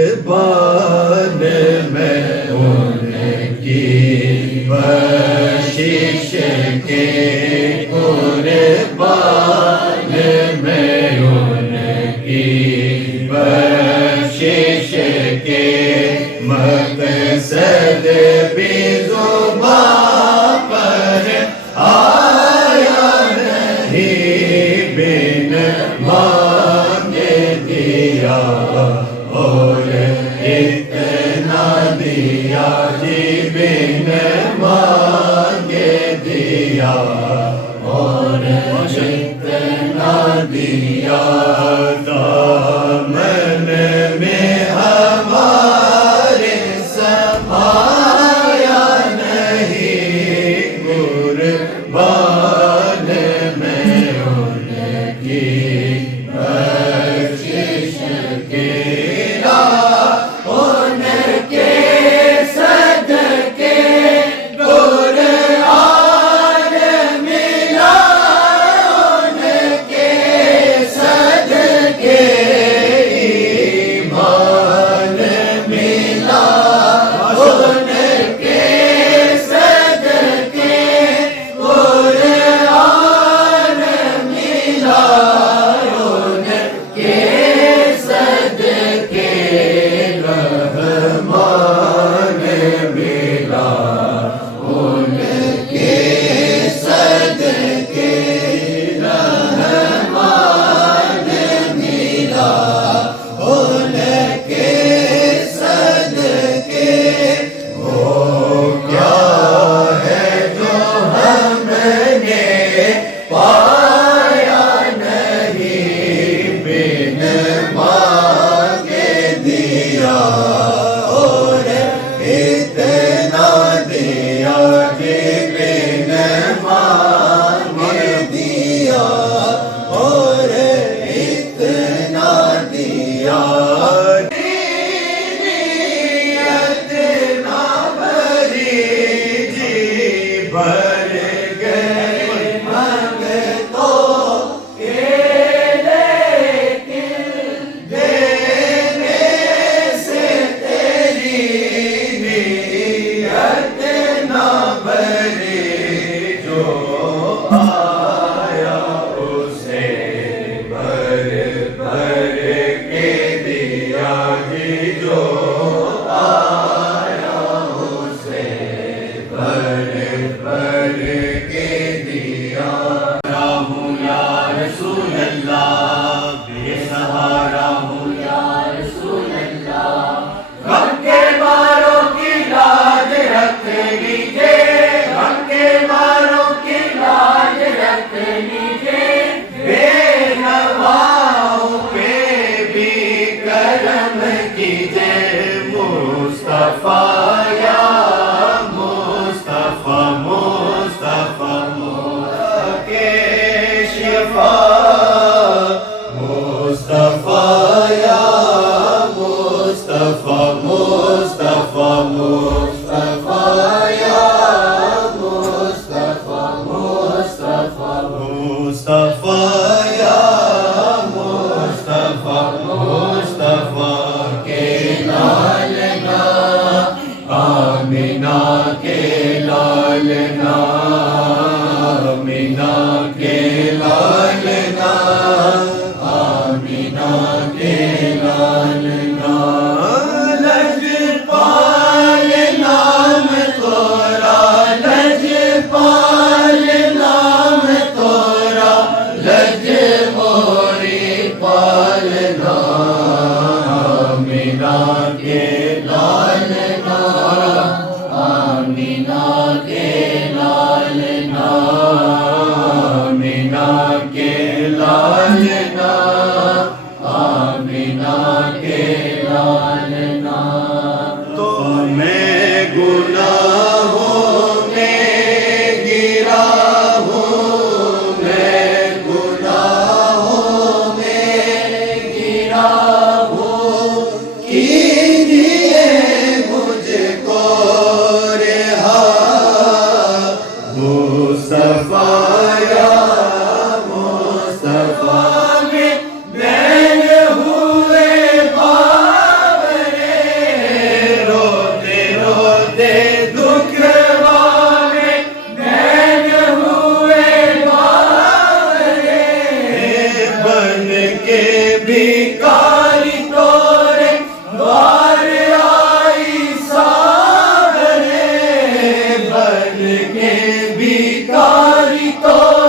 قربان میں ان کی بخشش کے، قربان میں ان کی بخشش کے، مقصد بھی زبان پر آیا نہیں، بن مانگے دیا اور اتنا دیا جی، بن مانگے دیا اور اتنا دیا، دامن میں ہمارے سمایا نہیں، قربان میں ان کی بخشش کے، ان کے صدقے قرآن ملا، ان کے صدقے ایمان ملا، ان کے صدقے قرآن ملا، ان کے صدقے رحمان ملا، ان کے صدقے رحمان ملا، ان کے صدقے۔ وہ کیا ہے جو ہم نے پایا نہیں، بن مانگے دیا اور اتنا دیا جی، بن مانگے دیا اور اتنا دیا، نیت نہ بھری جی بھر گئے منگتوں کے، لیکن دینے سے تیری نیت نہ بھری، جو آیا اسے بھر بھر کے دیا جی، جو آیا اسے بھر بھر کے دیا۔ ہوں یا رسول اللہ، بے سہارا ہوں یا رسول اللہ، غم کے ماروں کی لاج رکھ لیجیے، غم کے ماروں کی لاج رکھ لیجیے، بے نواؤں پہ بھی کرم کیجیے، مصطفیٰ یا مصطفیٰ، مصطفیٰ کے شفا، مصطفیٰ یا مصطفیٰ، مصطفیٰ، مصطفیٰ یا مصطفیٰ، مصطفیٰ، مصطفیٰ یا مصطفیٰ، مصطفیٰ کے لالنا، آمینہ کے لالنا، آمینہ کے لالنا، آمینہ کے لالنا، لجپال نام تورا، لجپال نام تورا، لج موری پالنا، آمینہ کے لالنا، آمینہ کے لالنا، آمینہ کے لالنا، آمینہ کے لالنا، تمہیں گناہوں میں گرا ہوں، میں گناہوں میں گرا ہوں، کیجیے مجھ کو رہا، مصطفیٰ یا مصطفیٰ میں بین ہوئے بابر بن کے بھکاری تو